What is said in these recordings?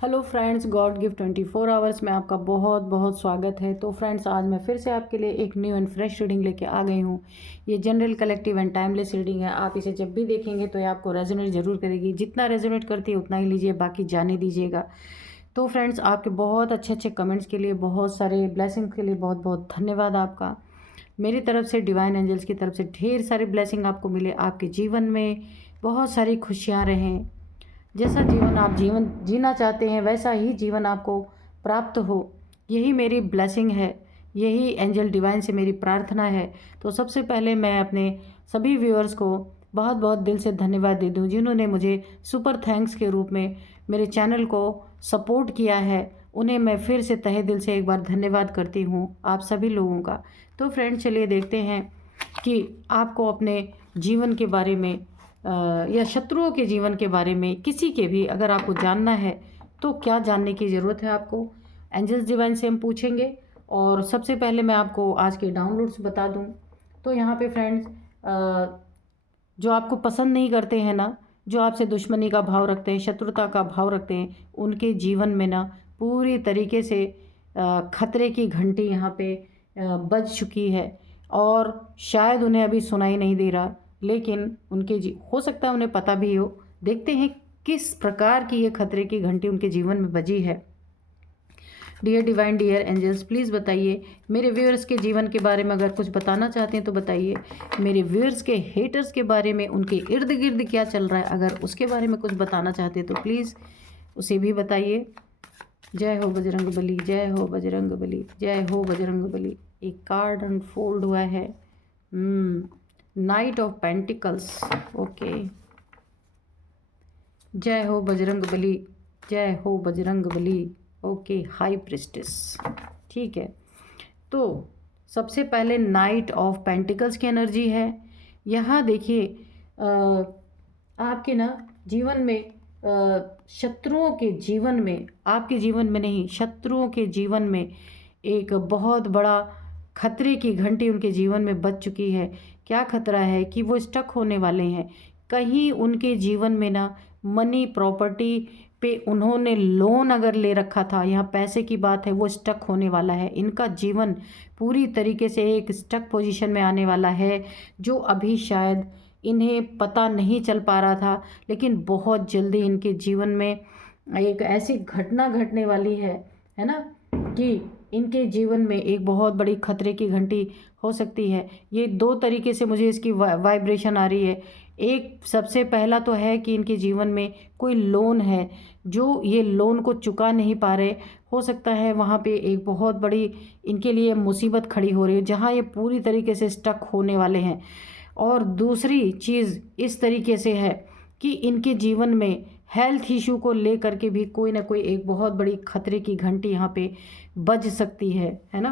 Hello friends, God gift 24 hours में आपका बहुत बहुत स्वागत है। तो फ्रेंड्स, आज मैं फिर से आपके लिए एक न्यू एंड फ्रेश रीडिंग लेके आ गई हूँ। ये general, collective and timeless reading है। आप इसे जब भी देखेंगे तो ये आपको रेजोनेट जरूर करेगी। जितना रेजोनेट करती है उतना ही लीजिए, बाकी जाने दीजिएगा। तो फ्रेंड्स, आपके बहुत अच्छे अच्छे कमेंट्स के लिए, बहुत सारे ब्लेसिंग्स के लिए बहुत बहुत धन्यवाद आपका। मेरी तरफ से, डिवाइन एंजल्स की तरफ से ढेर सारी ब्लेसिंग आपको मिले। आपके जीवन में बहुत सारी खुशियाँ रहें। जैसा जीवन आप जीना चाहते हैं वैसा ही जीवन आपको प्राप्त हो, यही मेरी ब्लेसिंग है, यही एंजल डिवाइन से मेरी प्रार्थना है। तो सबसे पहले मैं अपने सभी व्यूअर्स को बहुत बहुत दिल से धन्यवाद दे दूं, जिन्होंने मुझे सुपर थैंक्स के रूप में मेरे चैनल को सपोर्ट किया है। उन्हें मैं फिर से तहे दिल से एक बार धन्यवाद करती हूँ आप सभी लोगों का। तो फ्रेंड्स, चलिए देखते हैं कि आपको अपने जीवन के बारे में या शत्रुओं के जीवन के बारे में, किसी के भी अगर आपको जानना है तो क्या जानने की ज़रूरत है आपको, एंजल्स डिवाइन से हम पूछेंगे। और सबसे पहले मैं आपको आज के डाउनलोड्स बता दूं। तो यहाँ पे फ्रेंड्स, जो आपको पसंद नहीं करते हैं ना, जो आपसे दुश्मनी का भाव रखते हैं, शत्रुता का भाव रखते हैं, उनके जीवन में ना पूरी तरीके से खतरे की घंटी यहाँ पे बज चुकी है। और शायद उन्हें अभी सुनाई नहीं दे रहा, लेकिन उनके हो सकता है उन्हें पता भी हो। देखते हैं किस प्रकार की ये खतरे की घंटी उनके जीवन में बजी है। Dear divine, dear angels, please बताइए मेरे व्यूअर्स के जीवन के बारे में। अगर कुछ बताना चाहते हैं तो बताइए। मेरे व्यूअर्स के हेटर्स के बारे में, उनके इर्द गिर्द क्या चल रहा है, अगर उसके बारे में कुछ बताना चाहते हैं तो प्लीज़ उसे भी बताइए। जय हो बजरंग बली, जय हो बजरंग बली, जय हो बजरंग बली। एक कार्ड अनफोल्ड हुआ है, नाइट ऑफ पेंटिकल्स। ओके, जय हो बजरंग बली, जय हो Bajrang Bali. Okay, high priestess. ठीक है, तो सबसे पहले नाइट ऑफ पेंटिकल्स की एनर्जी है। यहाँ देखिए, आपके ना जीवन में, शत्रुओं के जीवन में, आपके जीवन में नहीं, शत्रुओं के जीवन में एक बहुत बड़ा खतरे की घंटी उनके जीवन में बज चुकी है। क्या खतरा है कि वो स्टक होने वाले हैं। कहीं उनके जीवन में ना मनी, प्रॉपर्टी पे उन्होंने लोन अगर ले रखा था, यहाँ पैसे की बात है, वो स्टक होने वाला है। इनका जीवन पूरी तरीके से एक स्टक पोजीशन में आने वाला है, जो अभी शायद इन्हें पता नहीं चल पा रहा था, लेकिन बहुत जल्दी इनके जीवन में एक ऐसी घटना घटने वाली है ना, कि इनके जीवन में एक बहुत बड़ी खतरे की घंटी हो सकती है। ये दो तरीके से मुझे इसकी वाइब्रेशन आ रही है। एक, सबसे पहला तो है कि इनके जीवन में कोई लोन है, जो ये लोन को चुका नहीं पा रहे। हो सकता है वहाँ पे एक बहुत बड़ी इनके लिए मुसीबत खड़ी हो रही है, जहाँ ये पूरी तरीके से स्टक होने वाले हैं। और दूसरी चीज़ इस तरीके से है कि इनके जीवन में हेल्थ इशू को लेकर के भी कोई ना कोई एक बहुत बड़ी खतरे की घंटी यहाँ पे बज सकती है ना।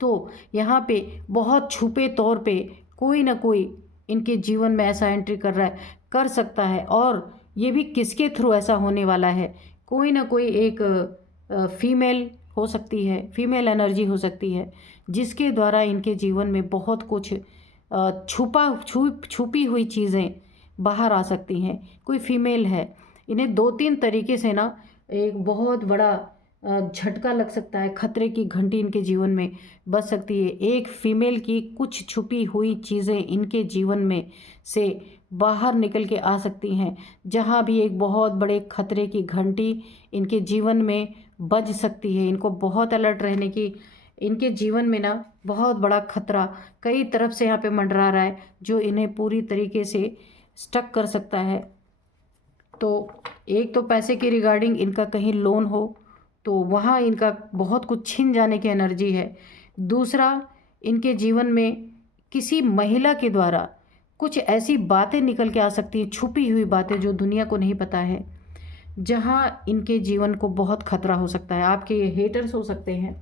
तो यहाँ पे बहुत छुपे तौर पे कोई ना कोई इनके जीवन में ऐसा एंट्री कर रहा है, कर सकता है। और ये भी किसके थ्रू ऐसा होने वाला है, कोई ना कोई एक फीमेल हो सकती है, फीमेल एनर्जी हो सकती है, जिसके द्वारा इनके जीवन में बहुत कुछ छुपी हुई चीज़ें बाहर आ सकती हैं। कोई फीमेल है, इन्हें दो तीन तरीके से ना एक बहुत बड़ा झटका लग सकता है, खतरे की घंटी इनके जीवन में बज सकती है। एक फीमेल की कुछ छुपी हुई चीज़ें इनके जीवन में से बाहर निकल के आ सकती हैं, जहाँ भी एक बहुत बड़े खतरे की घंटी इनके जीवन में बज सकती है। इनको बहुत अलर्ट रहने की, इनके जीवन में ना बहुत बड़ा खतरा कई तरफ से यहाँ पे मंडरा रहा है, जो इन्हें पूरी तरीके से स्टक कर सकता है। तो एक तो पैसे के रिगार्डिंग इनका कहीं लोन हो तो वहाँ इनका बहुत कुछ छिन जाने की एनर्जी है। दूसरा, इनके जीवन में किसी महिला के द्वारा कुछ ऐसी बातें निकल के आ सकती हैं, छुपी हुई बातें जो दुनिया को नहीं पता है, जहाँ इनके जीवन को बहुत खतरा हो सकता है। आपके ये हेटर्स हो सकते हैं,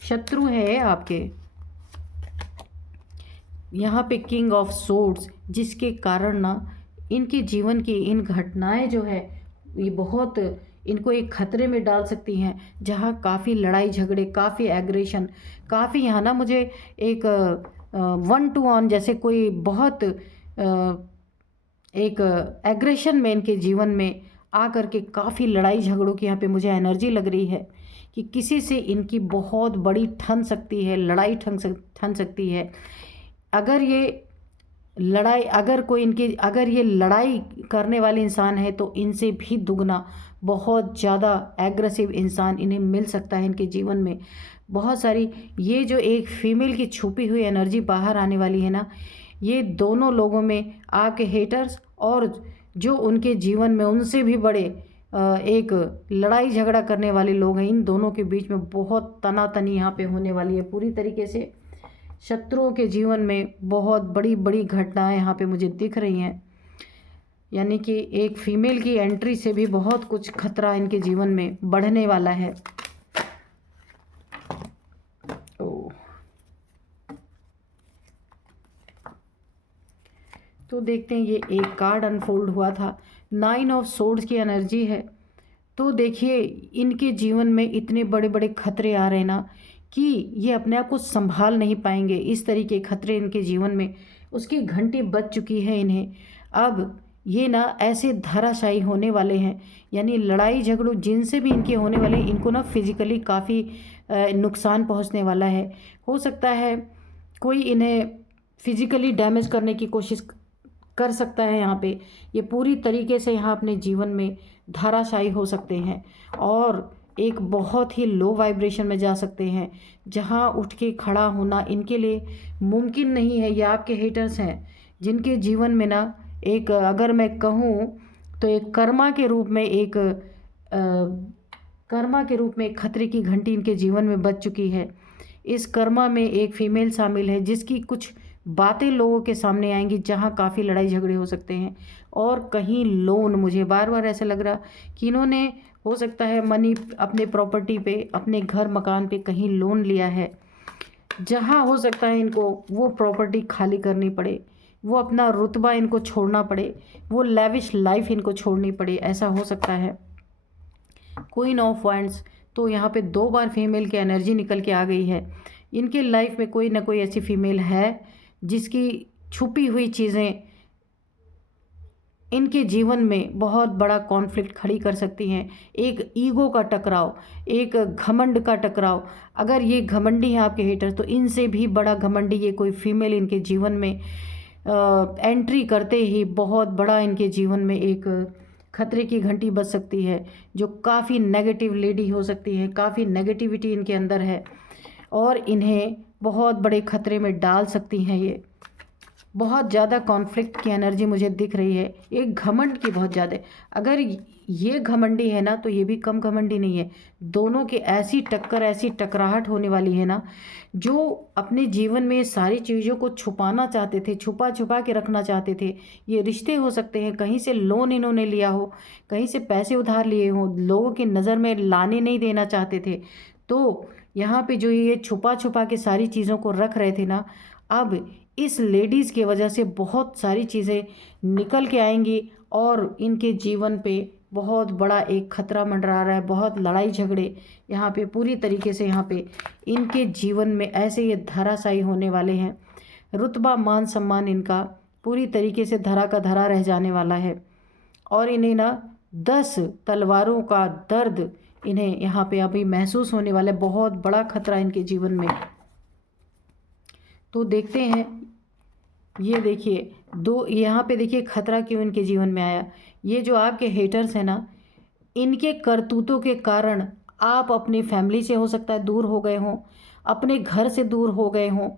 शत्रु है आपके। यहाँ पे किंग ऑफ सोर्ड्स, जिसके कारण ना इनके जीवन की इन घटनाएं जो है ये बहुत इनको एक खतरे में डाल सकती हैं, जहाँ काफ़ी लड़ाई झगड़े, काफ़ी एग्रेशन, काफ़ी यहाँ ना मुझे एक 1 to 1 जैसे कोई बहुत एक एग्रेशन में इनके जीवन में आकर के काफ़ी लड़ाई झगड़ों की यहाँ पे मुझे एनर्जी लग रही है कि किसी से इनकी बहुत बड़ी ठन सकती है, लड़ाई ठन सकती है। अगर ये लड़ाई अगर कोई इनकी अगर ये लड़ाई करने वाले इंसान है तो इनसे भी दुगना बहुत ज़्यादा एग्रेसिव इंसान इन्हें मिल सकता है इनके जीवन में। बहुत सारी ये जो एक फीमेल की छुपी हुई एनर्जी बाहर आने वाली है ना, ये दोनों लोगों में आपके हेटर्स और जो उनके जीवन में उनसे भी बड़े एक लड़ाई झगड़ा करने वाले लोग हैं, इन दोनों के बीच में बहुत तनातनी यहाँ पे होने वाली है। पूरी तरीके से शत्रुओं के जीवन में बहुत बड़ी बड़ी घटनाएं यहाँ पे मुझे दिख रही हैं। यानी कि एक फीमेल की एंट्री से भी बहुत कुछ खतरा इनके जीवन में बढ़ने वाला है। तो देखते हैं, ये एक कार्ड अनफोल्ड हुआ था, 9 ऑफ सोर्ड्स की एनर्जी है। तो देखिए इनके जीवन में इतने बड़े बड़े खतरे आ रहे हैं ना कि ये अपने आप को संभाल नहीं पाएंगे। इस तरीके खतरे इनके जीवन में, उसकी घंटी बज चुकी है इन्हें। अब ये ना ऐसे धराशायी होने वाले हैं, यानी लड़ाई झगड़ों जिनसे भी इनके होने वाले, इनको ना फिजिकली काफ़ी नुकसान पहुंचने वाला है। हो सकता है कोई इन्हें फिजिकली डैमेज करने की कोशिश कर सकता है। यहाँ पे ये पूरी तरीके से यहाँ अपने जीवन में धाराशायी हो सकते हैं और एक बहुत ही लो वाइब्रेशन में जा सकते हैं, जहाँ उठ के खड़ा होना इनके लिए मुमकिन नहीं है। ये आपके हेटर्स हैं जिनके जीवन में ना एक, अगर मैं कहूँ तो एक कर्मा के रूप में एक खतरे की घंटी इनके जीवन में बज चुकी है। इस कर्मा में एक फीमेल शामिल है जिसकी कुछ बातें लोगों के सामने आएंगी जहाँ काफ़ी लड़ाई झगड़े हो सकते हैं। और कहीं लोन, मुझे बार बार ऐसा लग रहा कि इन्होंने हो सकता है मनी अपने प्रॉपर्टी पे, अपने घर मकान पे कहीं लोन लिया है, जहाँ हो सकता है इनको वो प्रॉपर्टी खाली करनी पड़े, वो अपना रुतबा इनको छोड़ना पड़े, वो लेविश लाइफ इनको छोड़नी पड़े, ऐसा हो सकता है। क्वीन ऑफ वांड्स, तो यहाँ पे 2 बार फीमेल की एनर्जी निकल के आ गई है। इनके लाइफ में कोई ना कोई ऐसी फीमेल है जिसकी छुपी हुई चीज़ें इनके जीवन में बहुत बड़ा कॉन्फ्लिक्ट खड़ी कर सकती हैं। एक ईगो का टकराव, एक घमंड का टकराव। अगर ये घमंडी हैं आपके हेटर, तो इनसे भी बड़ा घमंडी ये कोई फीमेल इनके जीवन में एंट्री करते ही बहुत बड़ा इनके जीवन में एक खतरे की घंटी बज सकती है, जो काफ़ी नेगेटिव लेडी हो सकती है। काफ़ी नेगेटिविटी इनके अंदर है और इन्हें बहुत बड़े खतरे में डाल सकती हैं। ये बहुत ज़्यादा कॉन्फ्लिक्ट की एनर्जी मुझे दिख रही है, एक घमंड की बहुत ज़्यादा। अगर ये घमंडी है ना तो ये भी कम घमंडी नहीं है। दोनों के ऐसी टक्कर, ऐसी टकराहट होने वाली है ना, जो अपने जीवन में सारी चीज़ों को छुपाना चाहते थे, छुपा छुपा के रखना चाहते थे। ये रिश्ते हो सकते हैं, कहीं से लोन इन्होंने लिया हो, कहीं से पैसे उधार लिए हों, लोगों की नज़र में लाने नहीं देना चाहते थे। तो यहाँ पे जो ये छुपा छुपा के सारी चीज़ों को रख रहे थे ना, अब इस लेडीज़ की वजह से बहुत सारी चीज़ें निकल के आएंगी और इनके जीवन पे बहुत बड़ा एक खतरा मंडरा रहा है। बहुत लड़ाई झगड़े यहाँ पे पूरी तरीके से यहाँ पे इनके जीवन में ऐसे ये धराशायी होने वाले हैं। रुतबा, मान सम्मान इनका पूरी तरीके से धरा का धरा रह जाने वाला है और इन्हें ना 10 तलवारों का दर्द इन्हें यहाँ पे अभी महसूस होने वाला है। बहुत बड़ा खतरा इनके जीवन में। तो देखते हैं, ये देखिए यहाँ पे देखिए खतरा क्यों इनके जीवन में आया। ये जो आपके हेटर्स हैं ना, इनके करतूतों के कारण आप अपनी फैमिली से हो सकता है दूर हो गए हों, अपने घर से दूर हो गए हों।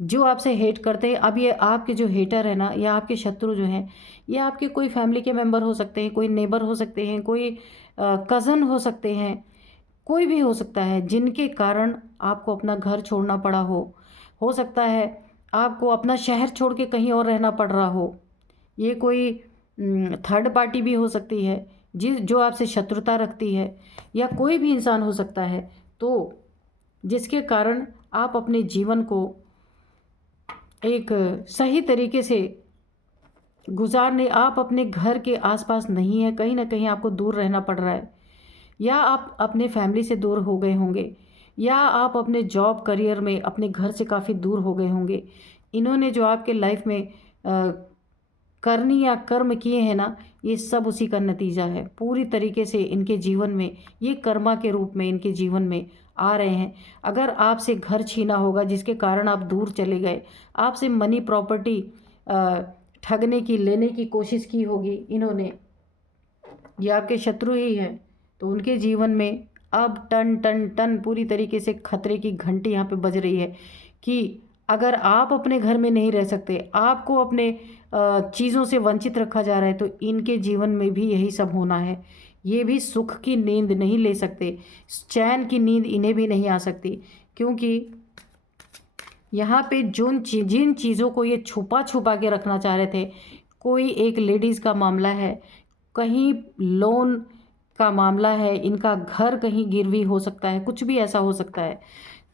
जो आपसे हेट करते हैं, अब ये आपके जो हेटर है ना, या आपके शत्रु जो हैं, ये आपके कोई फैमिली के मेंबर हो सकते हैं, कोई नेबर हो सकते हैं, कोई कज़न हो सकते हैं, कोई भी हो सकता है जिनके कारण आपको अपना घर छोड़ना पड़ा हो सकता है आपको अपना शहर छोड़ के कहीं और रहना पड़ रहा हो। ये कोई थर्ड पार्टी भी हो सकती है जो आपसे शत्रुता रखती है, या कोई भी इंसान हो सकता है, तो जिसके कारण आप अपने जीवन को एक सही तरीके से गुजारने, आप अपने घर के आसपास नहीं है, कहीं ना कहीं आपको दूर रहना पड़ रहा है, या आप अपने फैमिली से दूर हो गए होंगे, या आप अपने जॉब करियर में अपने घर से काफ़ी दूर हो गए होंगे। इन्होंने जो आपके लाइफ में करनी या कर्म किए हैं ना, ये सब उसी का नतीजा है। पूरी तरीके से इनके जीवन में ये कर्मा के रूप में इनके जीवन में आ रहे हैं। अगर आपसे घर छीना होगा जिसके कारण आप दूर चले गए, आपसे मनी प्रॉपर्टी ठगने की, लेने की कोशिश की होगी इन्होंने, ये आपके शत्रु ही हैं, तो उनके जीवन में अब टन टन टन पूरी तरीके से खतरे की घंटी यहाँ पे बज रही है कि अगर आप अपने घर में नहीं रह सकते, आपको अपने चीज़ों से वंचित रखा जा रहा है, तो इनके जीवन में भी यही सब होना है। ये भी सुख की नींद नहीं ले सकते, चैन की नींद इन्हें भी नहीं आ सकती, क्योंकि यहाँ पे जिन चीज़ों को ये छुपा छुपा के रखना चाह रहे थे, कोई एक लेडीज़ का मामला है, कहीं लोन का मामला है, इनका घर कहीं गिरवी हो सकता है, कुछ भी ऐसा हो सकता है।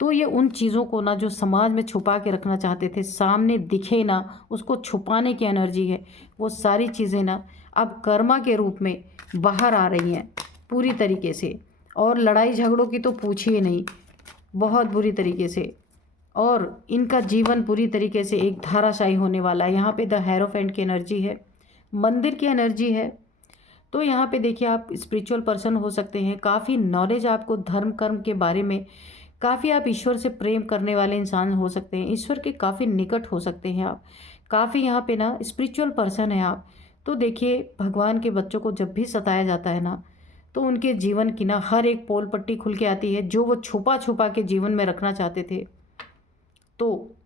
तो ये उन चीज़ों को ना जो समाज में छुपा के रखना चाहते थे, सामने दिखे ना, उसको छुपाने की एनर्जी है, वो सारी चीज़ें ना अब कर्मा के रूप में बाहर आ रही हैं पूरी तरीके से। और लड़ाई झगड़ों की तो पूछिए नहीं, बहुत बुरी तरीके से। और इनका जीवन पूरी तरीके से एक धाराशायी होने वाला है। यहाँ पे द हेरोफेंट की एनर्जी है, मंदिर की एनर्जी है। तो यहाँ पे देखिए, आप स्पिरिचुअल पर्सन हो सकते हैं, काफ़ी नॉलेज आपको धर्म कर्म के बारे में, काफ़ी आप ईश्वर से प्रेम करने वाले इंसान हो सकते हैं, ईश्वर के काफ़ी निकट हो सकते हैं आप, काफ़ी यहाँ पे ना स्पिरिचुअल पर्सन है आप। तो देखिए, भगवान के बच्चों को जब भी सताया जाता है ना, तो उनके जीवन की ना हर एक पोल पट्टी खुल के आती है, जो वो छुपा छुपा के जीवन में रखना चाहते थे। तो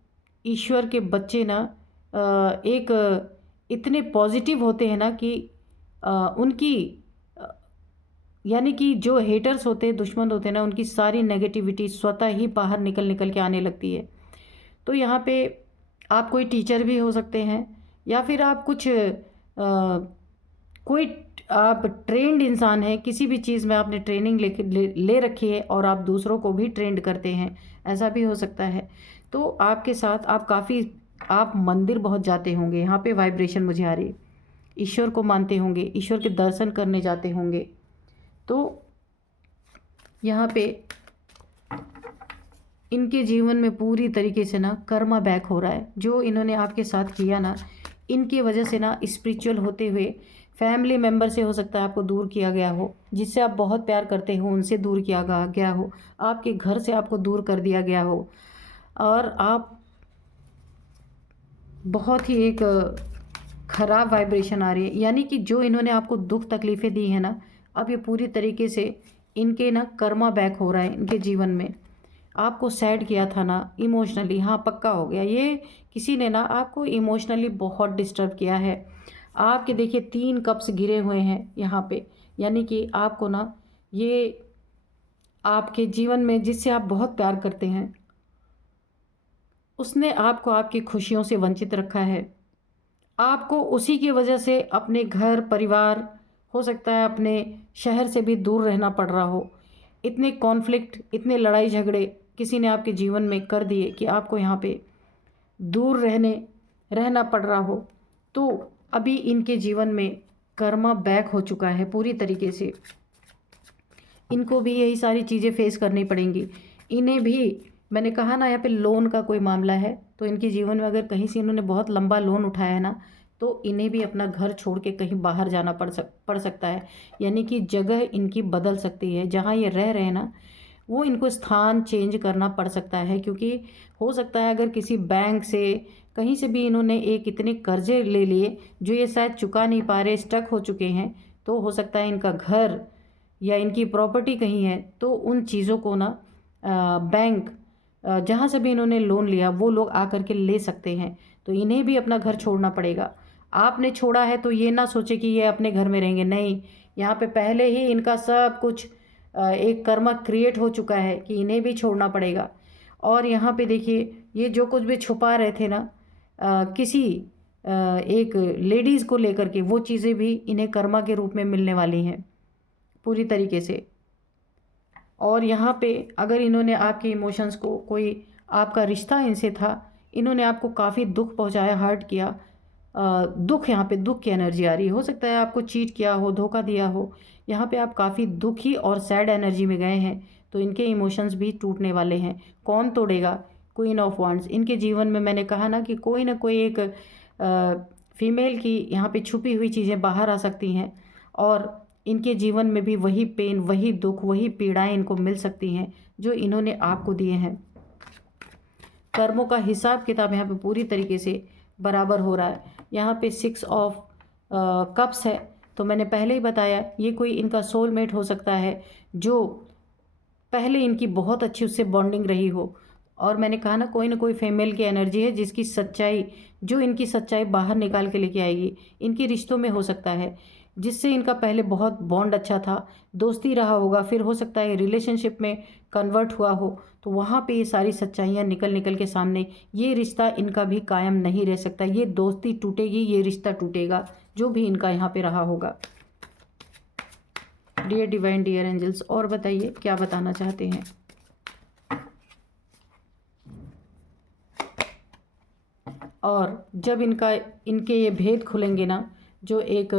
ईश्वर के बच्चे ना एक इतने पॉजिटिव होते हैं ना कि उनकी यानी कि जो हेटर्स होते हैं, दुश्मन होते हैं ना, उनकी सारी नेगेटिविटी स्वतः ही बाहर निकल निकल के आने लगती है। तो यहाँ पे आप कोई टीचर भी हो सकते हैं, या फिर आप कुछ कोई आप ट्रेंड इंसान हैं, किसी भी चीज़ में आपने ट्रेनिंग ले रखी है और आप दूसरों को भी ट्रेंड करते हैं, ऐसा भी हो सकता है। तो आपके साथ आप मंदिर बहुत जाते होंगे, यहाँ पे वाइब्रेशन मुझे आ रही है, ईश्वर को मानते होंगे, ईश्वर के दर्शन करने जाते होंगे। तो यहाँ पे इनके जीवन में पूरी तरीके से ना कर्मा बैक हो रहा है। जो इन्होंने आपके साथ किया ना, इनकी वजह से ना स्पिरिचुअल होते हुए फैमिली मेम्बर से हो सकता है आपको दूर किया गया हो, जिससे आप बहुत प्यार करते हो उनसे दूर किया गया हो, आपके घर से आपको दूर कर दिया गया हो, और आप बहुत ही एक ख़राब वाइब्रेशन आ रही है। यानी कि जो इन्होंने आपको दुख तकलीफ़ें दी हैं ना, अब ये पूरी तरीके से इनके ना कर्मा बैक हो रहा है इनके जीवन में। आपको सैड किया था ना इमोशनली, हाँ पक्का हो गया, ये किसी ने ना आपको इमोशनली बहुत डिस्टर्ब किया है। आपके देखिए 3 कप्स गिरे हुए हैं यहाँ पे, यानी कि आपको ना ये आपके जीवन में जिससे आप बहुत प्यार करते हैं, उसने आपको आपकी खुशियों से वंचित रखा है। आपको उसी की वजह से अपने घर परिवार, हो सकता है अपने शहर से भी दूर रहना पड़ रहा हो। इतने कॉन्फ्लिक्ट, इतने लड़ाई झगड़े किसी ने आपके जीवन में कर दिए कि आपको यहाँ पे दूर रहना पड़ रहा हो। तो अभी इनके जीवन में कर्मा बैक हो चुका है पूरी तरीके से। इनको भी यही सारी चीज़ें फेस करनी पड़ेंगी। इन्हें भी, मैंने कहा ना, यहाँ पे लोन का कोई मामला है, तो इनके जीवन में अगर कहीं से इन्होंने बहुत लंबा लोन उठाया है ना, तो इन्हें भी अपना घर छोड़ के कहीं बाहर जाना पड़ सकता है। यानी कि जगह इनकी बदल सकती है, जहाँ ये रह रहे हैं ना, वो इनको स्थान चेंज करना पड़ सकता है। क्योंकि हो सकता है अगर किसी बैंक से कहीं से भी इन्होंने एक इतने कर्जे ले लिए जो ये शायद चुका नहीं पा रहे, स्टक हो चुके हैं, तो हो सकता है इनका घर या इनकी प्रॉपर्टी कहीं है, तो उन चीज़ों को ना बैंक जहाँ से भी इन्होंने लोन लिया वो लोग आकर के ले सकते हैं। तो इन्हें भी अपना घर छोड़ना पड़ेगा। आपने छोड़ा है तो ये ना सोचे कि ये अपने घर में रहेंगे, नहीं, यहाँ पे पहले ही इनका सब कुछ एक कर्मा क्रिएट हो चुका है कि इन्हें भी छोड़ना पड़ेगा। और यहाँ पे देखिए, ये जो कुछ भी छुपा रहे थे ना किसी एक लेडीज़ को लेकर के, वो चीज़ें भी इन्हें कर्मा के रूप में मिलने वाली हैं पूरी तरीके से। और यहाँ पे अगर इन्होंने आपके इमोशंस को, कोई आपका रिश्ता इनसे था, इन्होंने आपको काफ़ी दुख पहुँचाया, हर्ट किया, दुख, यहाँ पे दुख की एनर्जी आ रही है। हो सकता है आपको चीट किया हो, धोखा दिया हो, यहाँ पे आप काफ़ी दुखी और सैड एनर्जी में गए हैं, तो इनके इमोशंस भी टूटने वाले हैं। कौन तोड़ेगा? Queen of wands. इनके जीवन में मैंने कहा ना कि कोई ना कोई एक फीमेल की यहाँ पे छुपी हुई चीज़ें बाहर आ सकती हैं और इनके जीवन में भी वही पेन, वही दुख, वही पीड़ाएं इनको मिल सकती हैं जो इन्होंने आपको दिए हैं। कर्मों का हिसाब किताब यहाँ पे पूरी तरीके से बराबर हो रहा है। यहाँ पे 6 ऑफ कप्स है, तो मैंने पहले ही बताया ये कोई इनका सोलमेट हो सकता है जो पहले इनकी बहुत अच्छी उससे बॉन्डिंग रही हो। और मैंने कहा ना कोई फीमेल की एनर्जी है जिसकी सच्चाई, जो इनकी सच्चाई बाहर निकाल के लेके आएगी। इनकी रिश्तों में हो सकता है जिससे इनका पहले बहुत बॉन्ड अच्छा था, दोस्ती रहा होगा, फिर हो सकता है रिलेशनशिप में कन्वर्ट हुआ हो, तो वहाँ पे ये सारी सच्चाइयाँ निकल निकल के सामने, ये रिश्ता इनका भी कायम नहीं रह सकता, ये दोस्ती टूटेगी, ये रिश्ता टूटेगा, जो भी इनका यहाँ पे रहा होगा। डियर डिवाइन, डियर एंजल्स, और बताइए क्या बताना चाहते हैं। और जब इनके ये भेद खुलेंगे ना, जो एक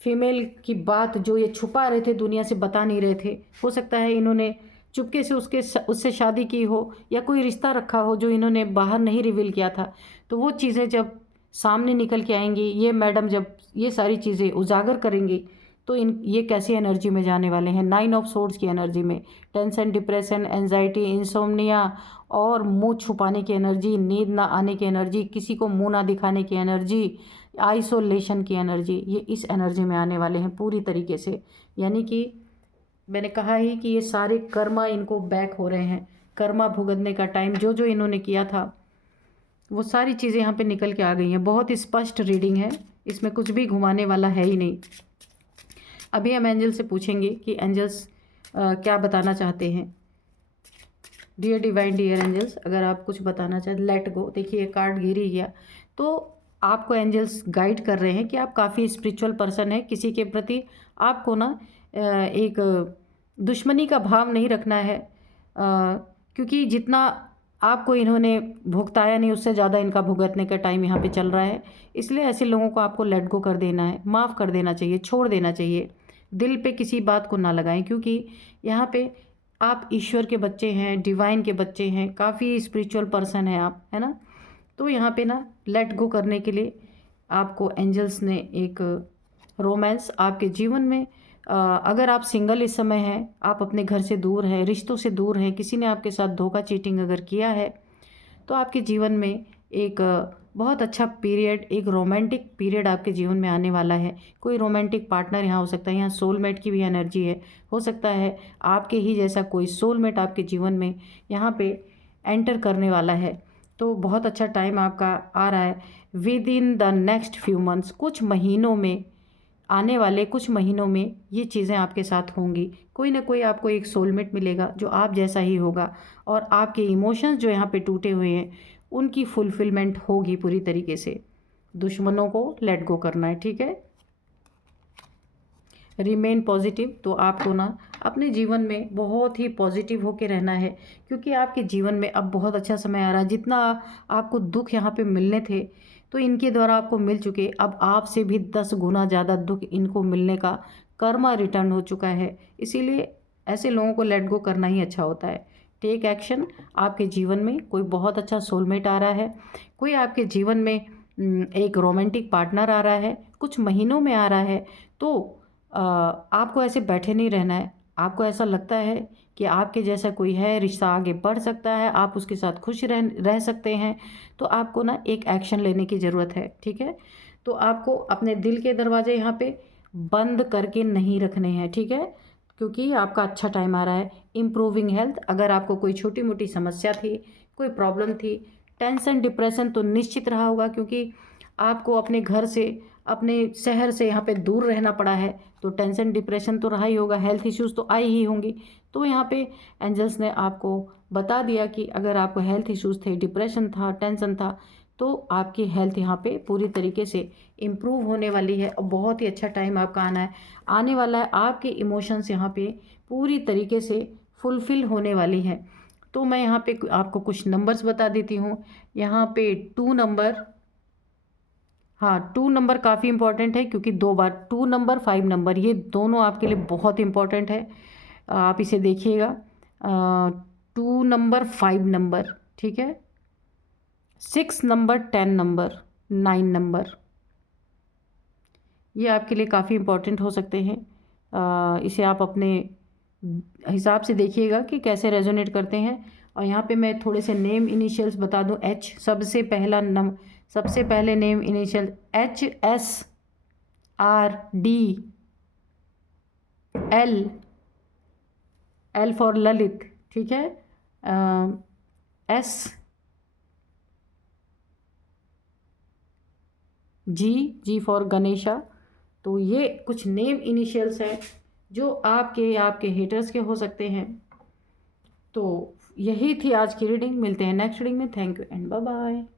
फीमेल की बात जो ये छुपा रहे थे, दुनिया से बता नहीं रहे थे, हो सकता है इन्होंने चुपके से उससे शादी की हो या कोई रिश्ता रखा हो जो इन्होंने बाहर नहीं रिवील किया था। तो वो चीज़ें जब सामने निकल के आएंगी, ये मैडम जब ये सारी चीज़ें उजागर करेंगी, तो ये कैसी एनर्जी में जाने वाले हैं। 9 ऑफ सोर्ड्स की एनर्जी में टेंशन, डिप्रेशन, एंजाइटी, इंसोम्निया और मुंह छुपाने की एनर्जी, नींद ना आने की एनर्जी, किसी को मुंह ना दिखाने की एनर्जी, आइसोलेशन की एनर्जी, ये इस एनर्जी में आने वाले हैं पूरी तरीके से। यानी कि मैंने कहा ही कि ये सारे कर्मा इनको बैक हो रहे हैं, कर्मा भुगतने का टाइम, जो जो इन्होंने किया था वो सारी चीज़ें यहाँ पे निकल के आ गई हैं। बहुत स्पष्ट रीडिंग है, इसमें कुछ भी घुमाने वाला है ही नहीं। अभी हम एंजल से पूछेंगे कि एंजल्स क्या बताना चाहते हैं। डियर डिवाइन, डियर एंजल्स, अगर आप कुछ बताना चाहते, लेट गो। देखिए कार्ड गिर ही गया, तो आपको एंजल्स गाइड कर रहे हैं कि आप काफ़ी स्पिरिचुअल पर्सन है, किसी के प्रति आपको ना एक दुश्मनी का भाव नहीं रखना है, क्योंकि जितना आपको इन्होंने भुगताया नहीं, उससे ज़्यादा इनका भुगतने का टाइम यहाँ पे चल रहा है। इसलिए ऐसे लोगों को आपको लेट गो कर देना है, माफ़ कर देना चाहिए, छोड़ देना चाहिए। दिल पे किसी बात को ना लगाएं, क्योंकि यहाँ पे आप ईश्वर के बच्चे हैं, डिवाइन के बच्चे हैं, काफ़ी स्पिरिचुअल पर्सन हैं आप, है ना। तो यहाँ पे ना लेट गो करने के लिए आपको एंजल्स ने एक रोमांस आपके जीवन में, अगर आप सिंगल इस समय हैं, आप अपने घर से दूर हैं, रिश्तों से दूर हैं, किसी ने आपके साथ धोखा चीटिंग अगर किया है, तो आपके जीवन में एक बहुत अच्छा पीरियड, एक रोमांटिक पीरियड आपके जीवन में आने वाला है। कोई रोमांटिक पार्टनर यहाँ हो सकता है, यहाँ सोलमेट की भी एनर्जी है, हो सकता है आपके ही जैसा कोई सोलमेट आपके जीवन में यहाँ पे एंटर करने वाला है। तो बहुत अच्छा टाइम आपका आ रहा है। With in the next few months, कुछ महीनों में, आने वाले कुछ महीनों में ये चीज़ें आपके साथ होंगी। कोई ना कोई आपको एक सोलमेट मिलेगा जो आप जैसा ही होगा, और आपके इमोशंस जो यहाँ पे टूटे हुए हैं उनकी फुलफिलमेंट होगी पूरी तरीके से। दुश्मनों को लेट गो करना है, ठीक है। रिमेन पॉजिटिव, तो आपको ना अपने जीवन में बहुत ही पॉजिटिव होके रहना है, क्योंकि आपके जीवन में अब बहुत अच्छा समय आ रहा है। जितना आपको दुख यहाँ पे मिलने थे, तो इनके द्वारा आपको मिल चुके, अब आपसे भी 10 गुना ज़्यादा दुख इनको मिलने का कर्मा रिटर्न हो चुका है। इसीलिए ऐसे लोगों को लेट गो करना ही अच्छा होता है। Take action. आपके जीवन में कोई बहुत अच्छा सोलमेट आ रहा है, कोई आपके जीवन में एक रोमांटिक पार्टनर आ रहा है, कुछ महीनों में आ रहा है। तो आपको ऐसे बैठे नहीं रहना है। आपको ऐसा लगता है कि आपके जैसा कोई है, रिश्ता आगे बढ़ सकता है, आप उसके साथ खुश रह सकते हैं, तो आपको ना एक एक्शन लेने की ज़रूरत है, ठीक है। तो आपको अपने दिल के दरवाजे यहाँ पे बंद करके नहीं रखने हैं, ठीक है, क्योंकि आपका अच्छा टाइम आ रहा है। इम्प्रूविंग हेल्थ, अगर आपको कोई छोटी मोटी समस्या थी, कोई प्रॉब्लम थी, टेंशन, डिप्रेशन तो निश्चित रहा होगा, क्योंकि आपको अपने घर से, अपने शहर से यहाँ पे दूर रहना पड़ा है, तो टेंशन, डिप्रेशन तो रहा ही होगा, हेल्थ इश्यूज़ तो आई ही होंगी। तो यहाँ पे एंजल्स ने आपको बता दिया कि अगर आपको हेल्थ इश्यूज़ थे, डिप्रेशन था, टेंशन था, तो आपकी हेल्थ यहाँ पे पूरी तरीके से इम्प्रूव होने वाली है, और बहुत ही अच्छा टाइम आपका आने वाला है। आपके इमोशंस यहाँ पे पूरी तरीके से फुलफ़िल होने वाली है। तो मैं यहाँ पे आपको कुछ नंबर्स बता देती हूँ। यहाँ पे 2 नंबर, हाँ 2 नंबर काफ़ी इंपॉर्टेंट है, क्योंकि 2 बार 2 नंबर, 5 नंबर, ये दोनों आपके लिए बहुत इंपॉर्टेंट है। आप इसे देखिएगा, 2 नंबर, 5 नंबर, ठीक है, 6 नंबर, 10 नंबर, 9 नंबर, ये आपके लिए काफ़ी इम्पोर्टेंट हो सकते हैं। इसे आप अपने हिसाब से देखिएगा कि कैसे रेजोनेट करते हैं। और यहाँ पे मैं थोड़े से नेम इनिशियल्स बता दूँ। एच सबसे पहले name initial H, S, R, D, L, L for Lalit, ठीक है, एस, जी फॉर गणेशा। तो ये कुछ नेम इनिशियल्स हैं जो आपके हेटर्स के हो सकते हैं। तो यही थी आज की रीडिंग। मिलते हैं नेक्स्ट रीडिंग में। Thank you and bye bye.